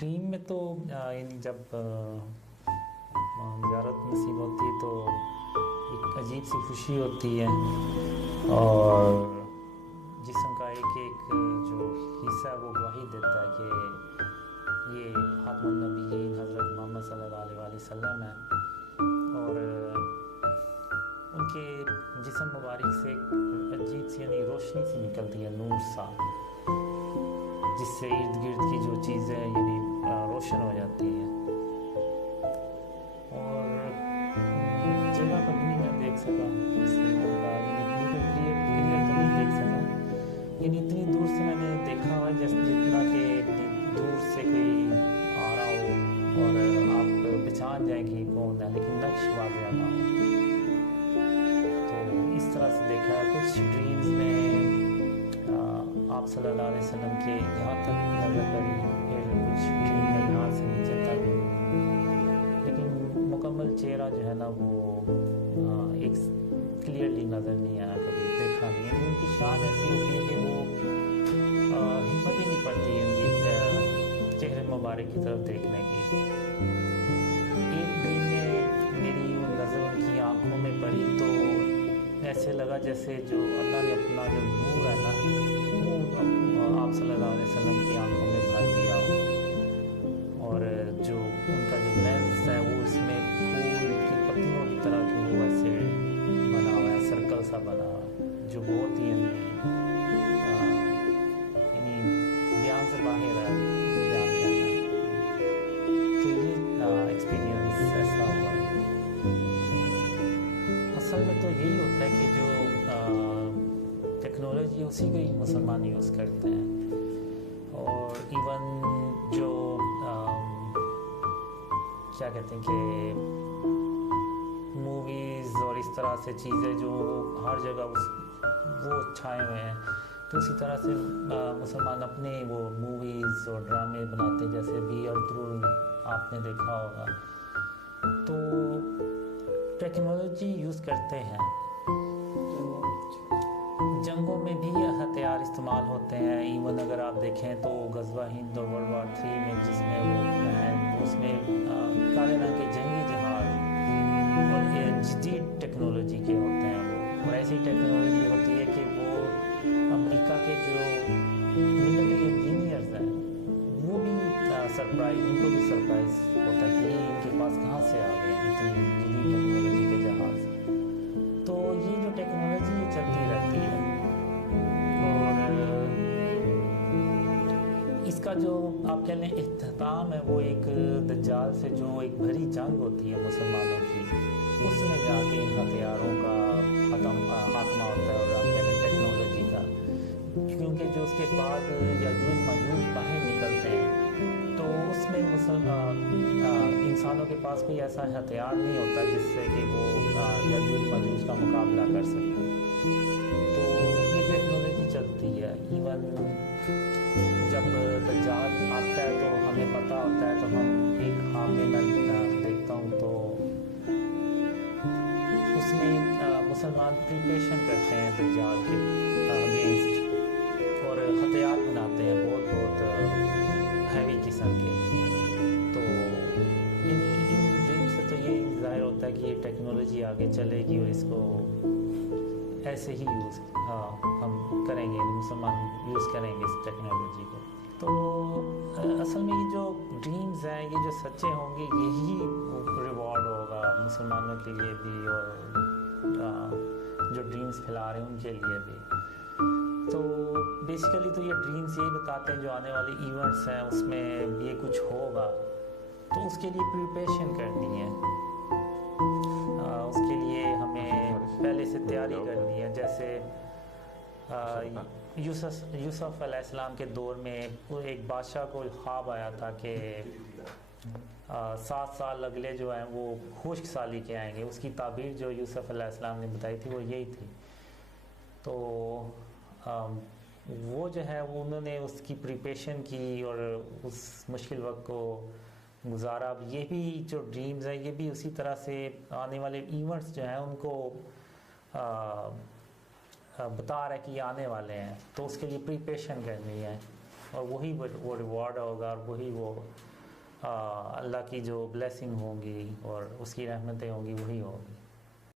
Dream میں تو یعنی جب زیارت نصیب ہوتی ہے تو ایک عجیب سی خوشی ہوتی ہے، اور جسم کا ایک ایک جو حصہ ہے وہ گواہی دیتا ہے کہ یہ خاتم النبیین حضرت محمد صلی اللہ علیہ وسلم ہے، اور ان کے جسم مبارک سے ایک عجیب سی یعنی روشنی سی نکلتی ہے، نور سا، جس سے ارد گرد کی جو چیزیں یعنی روشن ہو جاتی ہیں. اور جگہ کبھی نہیں میں دیکھ سکا، اس سے بالکل کلیئر تو نہیں دیکھ سکا، یعنی اتنی دور سے میں نے دیکھا ہوا جتنا کہ دور سے کوئی آ رہا ہو اور آپ پہچان جائیں کہ کون ہے، لیکن نقش واضح نہ ہو. تو اس طرح سے دیکھا ہے. کچھ ڈریمز میں آپ صلی اللہ علیہ وسلم کے یہاں تک نظر پڑی، پھر کچھ ڈریم میں یہاں سے نیچے تک، لیکن مکمل چہرہ جو ہے نا وہ ایک کلیئرلی نظر نہیں آیا، کبھی دیکھا نہیں ہے. ان کی شان ایسی ہوتی ہے کہ وہ ہمت ہی نہیں پڑتی ان کی چہرے مبارک کی طرف دیکھنے کی. ایک ڈریم میں میری نظر ان کی آنکھوں میں پڑی تو ایسے لگا جیسے جو اللہ نے اپنا جو نور ہے نا وہ آپ صلی اللہ علیہ وسلم کی آنکھوں میں بھر دیا ہو، اور جو ان کا جو لینس ہے وہ اس میں پھول کی پتیوں کی طرح کی وہ ایسے بنا ہوا ہے، سرکل سا بنا ہوا، جو بہت ہی یعنی بیان سے باہر ہے بیان کرنا. تو یہ ایکسپیرینس ایسا ہوا. اصل میں تو یہی ہوتا ہے کہ جو ٹیکنالوجی اسی کو ہی مسلمان یوز کرتے ہیں، اور ایون جو کیا کہتے ہیں کہ موویز اور اس طرح سے چیزیں جو ہر جگہ وہ چھائے ہوئے ہیں، تو اسی طرح سے مسلمان اپنے وہ موویز اور ڈرامے بناتے ہیں، جیسے بی الدرول آپ نے دیکھا ہوگا. تو ٹیکنالوجی یوز کرتے ہیں. جنگوں میں بھی ہتھیار استعمال ہوتے ہیں. ایون اگر آپ دیکھیں تو غزوہ ہند اور ورلڈ وار 3 میں جس میں وہ ہیں اس میں کالے رنگ کے جنگی جہاز اور جدید ٹیکنالوجی کے ہوتے ہیں وہ، اور ایسی ٹیکنالوجی ہوتی ہے کہ وہ امریکہ کے جو ملٹری انجینئرز ہیں وہ بھی سرپرائز، ان کو بھی سرپرائز ہوتا ہے کہ یہ ان کے پاس کہاں سے آ گئے اتنی جدید ٹیکنالوجی کے جہاز. تو یہ جو ٹیکنالوجی یہ چلتی رہتی ہے، اور اس کا جو آپ کہہ لیں اختتام ہے وہ ایک دجال سے جو ایک بھری جنگ ہوتی ہے مسلمانوں کی، اس میں جا کے ان ہتھیاروں کا خاتمہ ہوتا ہے، اور آپ کہہ لیں ٹیکنالوجی کا، کیونکہ جو اس کے بعد یاجوج ماجوج باہر نکلتے ہیں تو اس میں انسانوں کے پاس کوئی ایسا ہتھیار نہیں ہوتا جس سے کہ وہ یاجوج ماجوج کا مقابلہ کر سکیں. تو یہ ٹیکنالوجی چلتی ہے. ایون جب دجال آتا ہے تو ہمیں پتہ ہوتا ہے، تو ہم ایک خواب میں دیکھتا ہوں تو اس میں مسلمان پریپریشن کرتے ہیں دجال کے اگینسٹ، اور ہتھیار بناتے ہیں بہت بہت ہیوی قسم کے. تو ان ڈریم سے تو یہ ظاہر ہوتا ہے کہ یہ ٹیکنالوجی آگے چلے گی، اور اس کو ایسے ہی یوز ہم کریں گے، مسلمان یوز کریں گے اس ٹیکنالوجی کو. تو اصل میں یہ جو ڈریمز ہیں یہ جو سچے ہوں گے یہی ریوارڈ ہوگا مسلمانوں کے لیے بھی، اور جو ڈریمز پھیلا رہے ہیں ان کے لیے بھی. تو بیسیکلی تو یہ ڈریمز یہی بتاتے ہیں جو آنے والے ایونٹس ہیں اس میں یہ کچھ ہوگا، تو اس کے لیے پریپریشن کرنی ہے، اس کے لیے ہمیں پہلے سے تیاری کرنی ہے. جیسے یوسف علیہ السلام کے دور میں ایک بادشاہ کو خواب آیا تھا کہ 7 سال اگلے جو ہیں وہ خشک سالی کے آئیں گے. اس کی تعبیر جو یوسف علیہ السلام نے بتائی تھی وہ یہی تھی. تو وہ جو ہے وہ انہوں نے اس کی پریپریشن کی اور اس مشکل وقت کو گزارا. اب یہ بھی جو ڈریمز ہیں یہ بھی اسی طرح سے آنے والے ایونٹس جو ہیں ان کو بتا رہا ہے کہ یہ آنے والے ہیں، تو اس کے لیے پریپریشن کرنی ہے. اور وہی وہ ریوارڈ ہوگا، اور وہی وہ اللہ کی جو بلیسنگ ہوں گی اور اس کی رحمتیں ہوں گی وہی ہوگی.